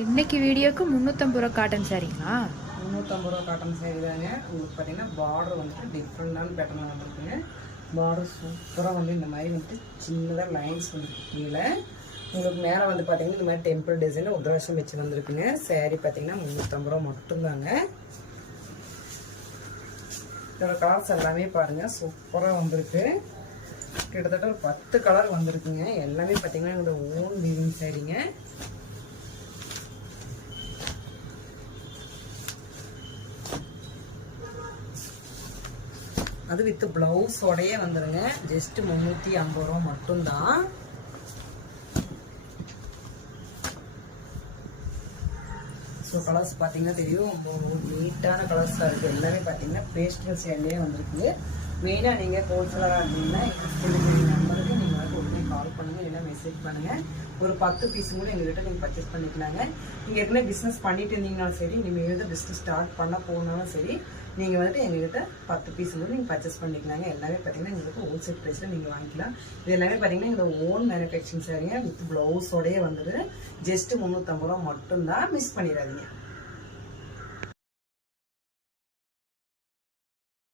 இன்னைக்கு வீடியோக்கு 350 ரூபா காட்டன் சாரிங்களா? 350 ரூபா காட்டன் சாரி தாங்க. உங்களுக்கு பார்த்தீங்கன்னா பார்டர் வந்துட்டு டிஃப்ரெண்டான பேட்டர்னில் வந்துருக்குங்க. பார்டர் சூப்பராக வந்து இந்த மாதிரி வந்துட்டு சின்னதாக லைன்ஸ் வந்துருக்கு. கீழே உங்களுக்கு மேலே வந்து பார்த்தீங்கன்னா இந்த மாதிரி டெம்பிள் டிசைனில் உத்ராட்சம் வச்சு வந்துருக்குங்க. சாரி பார்த்தீங்கன்னா 350 ரூபா மட்டும்தாங்க. இதோட கலர்ஸ் எல்லாமே பாருங்கள் சூப்பராக வந்திருக்கு. கிட்டத்தட்ட ஒரு 10 கலர் வந்திருக்குங்க. எல்லாமே பார்த்தீங்கன்னா என்னோட ஓன் வீவிங் சாரிங்க. அது வித் பிளவுஸோடையே வந்துடுங்க. ஜஸ்ட் 350 ரூபா மட்டும்தான். ஸோ கலர்ஸ் பார்த்தீங்கன்னா தெரியும், நீட்டான கலர்ஸாக இருக்குது. எல்லாமே பார்த்தீங்கன்னா பேஸ்டல் ஷேட்லேயே வந்துருக்கு. மெயினாக நீங்கள் ஹோல்சேலராக இருந்தீங்கன்னா நம்பருக்கு நீங்கள் வந்து உடனே கால் பண்ணுங்கள், இல்லைன்னா மெசேஜ் பண்ணுங்கள். ஒரு 10 பீஸ் கூட எங்கள்கிட்ட நீங்கள் பர்ச்சேஸ் பண்ணிக்கலாங்க. நீங்கள் ஏற்கனவே பிஸ்னஸ் பண்ணிட்டு இருந்தீங்கனாலும் சரி, நீங்கள் எழுத பிஸ்னஸ் ஸ்டார்ட் பண்ண போனாலும் சரி, நீங்கள் வந்துட்டு எங்கள்கிட்ட 10 பீஸ் கூட நீங்கள் பர்ச்சேஸ் பண்ணிக்கலாங்க. எல்லாமே பார்த்தீங்கன்னா எங்களுக்கு ஹோல்சேல் ப்ரைஸில் நீங்கள் வாங்கிக்கலாம். இது எல்லாமே பார்த்தீங்கன்னா எங்களோட ஓன் மேனுஃபேக்சரிங் சாரிங்க. வித் ப்ளவுஸோடையே வந்துட்டு ஜஸ்ட்டு 350 ரூபா மட்டும்தான். மிஸ் பண்ணிடாதீங்க.